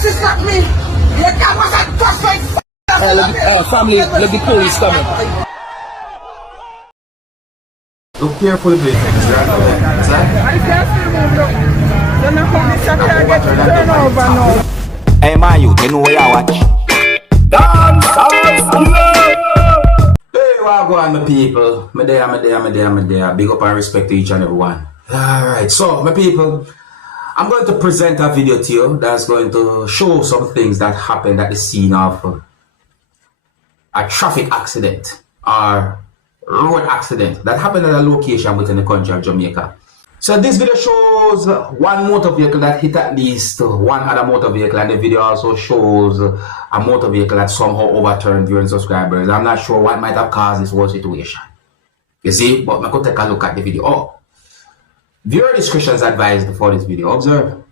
This is not me. You can't was a trust my family, let the police come in. Look carefully, please. Hey man, you know where I watch. Dancehall. Hey, what go on, my people? Me there. Big up and respect to each and every one. Alright, so my people, I'm going to present a video to you that's going to show some things that happened at the scene of a traffic accident or road accident that happened at a location within the country of Jamaica. So this video shows one motor vehicle that hit at least one other motor vehicle, and the video also shows a motor vehicle that somehow overturned viewing subscribers. I'm not sure what might have caused this whole situation. You see, but I could take a look at the video. Oh, viewer discretion is advised for this video. Observe.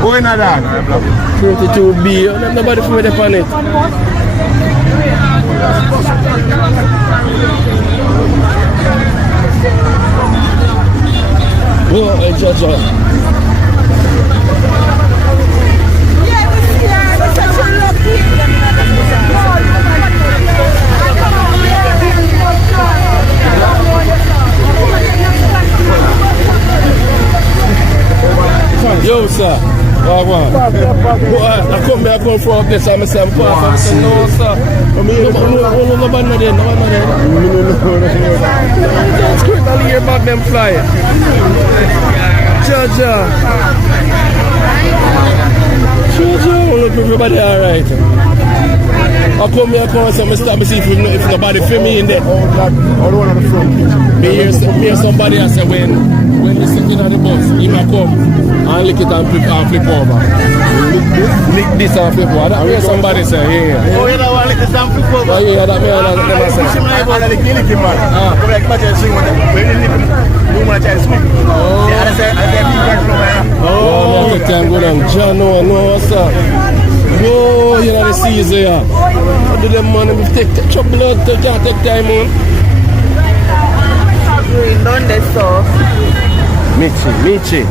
Going at that 32B, nobody from the planet. Oh, judge. Yo, sir. I come from this, I'm saying, no, sir. Nobody there. That's quick, I'll hear back them fly. Jaja, look, everybody alright. I come here, so I stop and see if nobody feel me in there. Me hear somebody I say when you sitting on the bus, he might come and lick it and flip over. Lick this and flip over. I hear somebody say, yeah. Oh, you don't want to lick this and flip over? Oh, yeah, that never say. I want to lick him, man. Come like imagine swing with them. When you lick him, you want to try to swing. Yeah, I say, oh, I can go down. John, no, sir. Yo, you know the season, yeah. How do them man take blood, they can't take time on. Green on the sauce. Michi.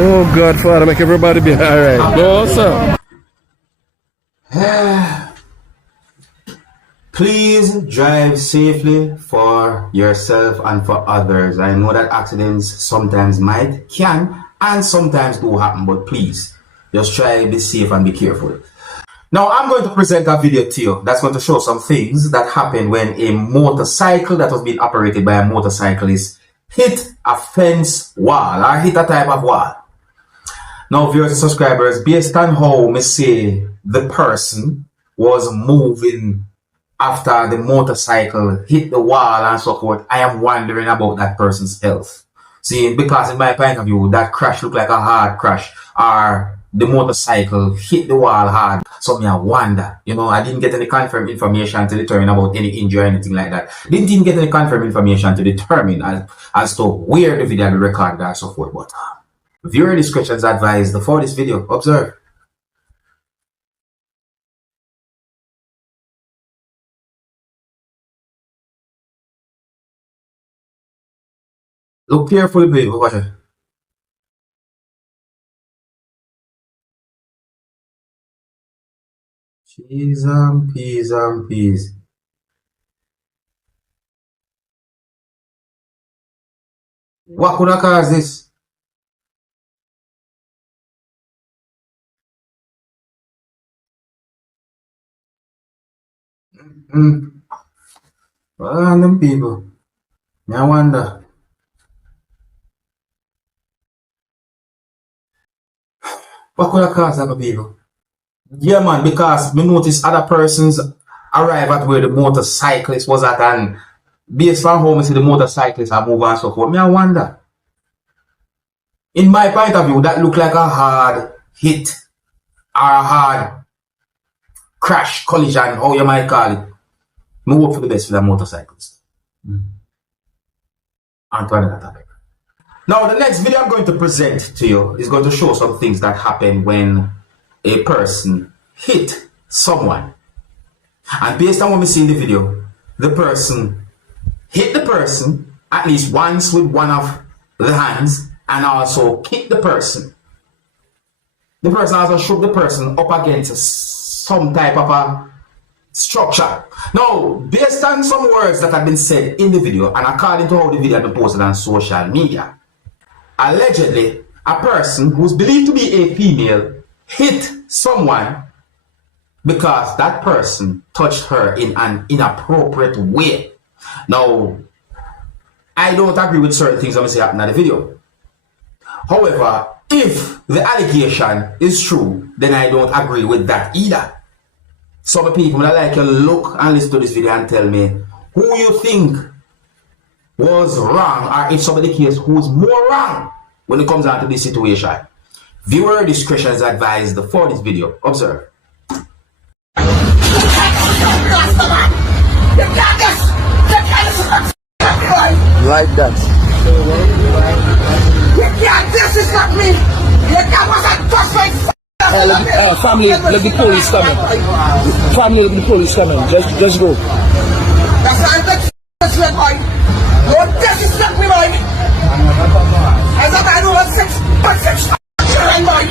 Oh God, Father, make everybody be alright. Go, sir. Please drive safely for yourself and for others. I know that accidents sometimes can, and sometimes do happen, but please, just try to be safe and be careful. Now, I'm going to present a video to you that's going to show some things that happened when a motorcycle that was being operated by a motorcyclist hit a fence wall or hit a type of wall. Now, viewers and subscribers, based on how me say the person was moving after the motorcycle hit the wall and so forth, I am wondering about that person's health. See, because in my point of view, that crash looked like a hard crash, or the motorcycle hit the wall hard. So me I wonder, I didn't get any confirmed information to determine about any injury or anything like that. Didn't even get any confirmed information to determine as to where the video will record and so forth. But viewer discretion is advised for this video. Observe. Look carefully, baby. Watch it. Cheese and peas. What could have caused this? Random people. I wonder. What could have caused that, people? Yeah, man, because we noticed other persons arrive at where the motorcyclist was at, and based on how I see the motorcyclists are moving and so forth, me I wonder. In my point of view, that look like a hard hit or a hard crash, collision, how you might call it. Me hope for the best for the motorcyclist. On to another topic. Now, the next video I'm going to present to you is going to show some things that happen when a person hit someone. And based on what we see in the video, the person hit the person at least once with one of the hands and also kicked the person. The person also shook the person up against some type of a structure. Now, based on some words that have been said in the video and according to how the video has been posted on social media, allegedly, a person who's believed to be a female hit someone because that person touched her in an inappropriate way. Now, I don't agree with certain things I'm going to say happen in the video. However, if the allegation is true, then I don't agree with that either. Some people would like you look and listen to this video and tell me who you think was wrong, or if somebody case who's more wrong when it comes down to this situation. Viewer discretion is advised for this video. Observe. Rastaman! You can't Like that. You can't disrespect me! You can't was a touch my family, let the police come in. Family, let the police come in. Just go. That's why I'm disrespect, boy. Don't disrespect me, boy. As a man who has six children, boy.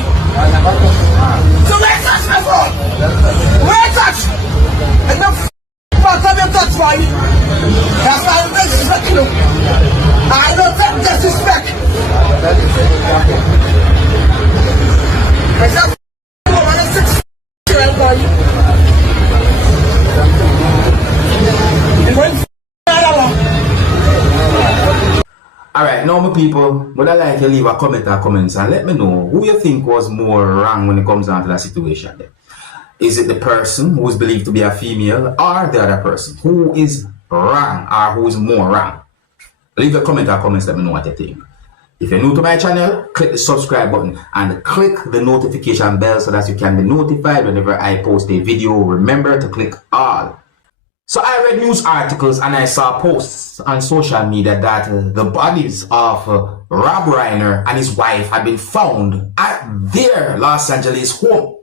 So where's touch my phone? Where's touch? And the fuck of your touch, boy. That's why I'm disrespecting you. I don't take disrespect. As a woman has six children, boy. Alright, now my people, would I like you leave a comment or comments and let me know who you think was more wrong when it comes down to that situation then. Is it the person who is believed to be a female or the other person? Who is wrong or who is more wrong? Leave a comment or comments, let me know what you think. If you're new to my channel, click the subscribe button and click the notification bell so that you can be notified whenever I post a video. Remember to click all. So I read news articles and I saw posts on social media that the bodies of Rob Reiner and his wife had been found at their Los Angeles home.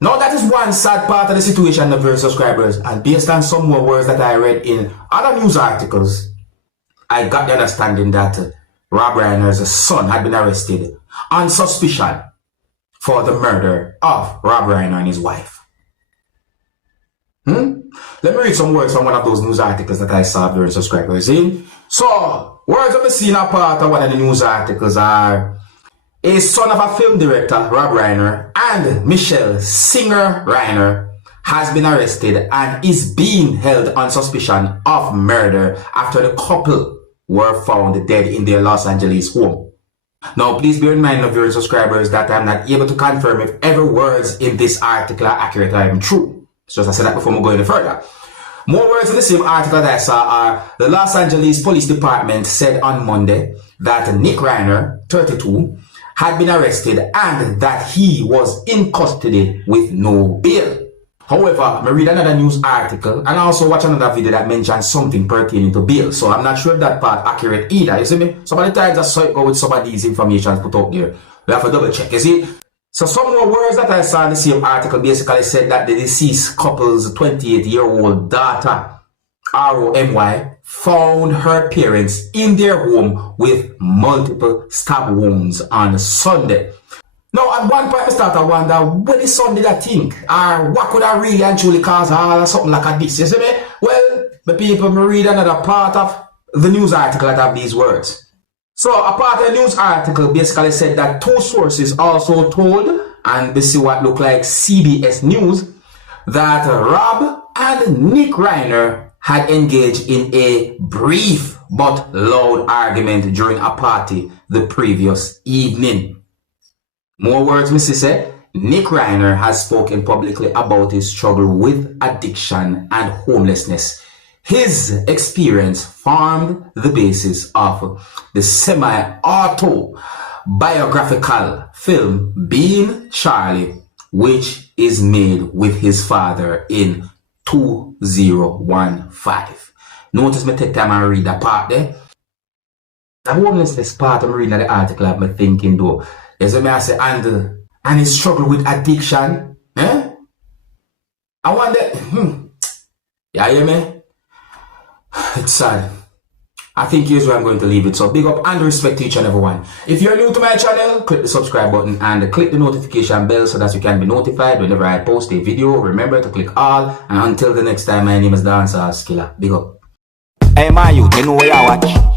Now that is one sad part of the situation, of your subscribers, and based on some more words that I read in other news articles, I got the understanding that Rob Reiner's son had been arrested on suspicion for the murder of Rob Reiner and his wife. Let me read some words from one of those news articles that I saw during subscribers in. So, words of the scene are part of one of the news articles are: a son of a film director, Rob Reiner, and Michelle Singer Reiner has been arrested and is being held on suspicion of murder after the couple were found dead in their Los Angeles home. Now, please bear in mind, of your subscribers, that I'm not able to confirm if every words in this article are accurate or even true. So as I said that before we go any further. More words in the same article that I saw are: the Los Angeles Police Department said on Monday that Nick Reiner, 32, had been arrested and that he was in custody with no bail. However, I read another news article and also watch another video that mentions something pertaining to bail. So I'm not sure if that part accurate either. You see me? Some of the times I saw it go with some of these information put out there. We have to double check, you see? So some more words that I saw in the same article basically said that the deceased couple's 28-year-old daughter, R.O.M.Y., found her parents in their home with multiple stab wounds on Sunday. Now, at one point I start to wonder, what is son did I think? Or what could I really and truly cause all something like this? You see me? Well, the people may read another part of the news article that have these words. So, a part of the news article basically said that two sources also told, and this is what looked like CBS News, that Rob and Nick Reiner had engaged in a brief but loud argument during a party the previous evening. More words, Missy said. Nick Reiner has spoken publicly about his struggle with addiction and homelessness. His experience formed the basis of the semi-autobiographical film Being Charlie, which is made with his father in 2015. Notice me take time and read that part there. The homelessness part I'm reading the article, I'm thinking though, is when I say, and his struggle with addiction. Eh? I wonder, yeah, hear me? It's sad. I think here's where I'm going to leave it. So big up and respect to each and everyone. If you're new to my channel, click the subscribe button and click the notification bell so that you can be notified whenever I post a video. Remember to click all. And until the next time, my name is Dancehall Skilla. Big up. Hey, my youth, you know where you watch.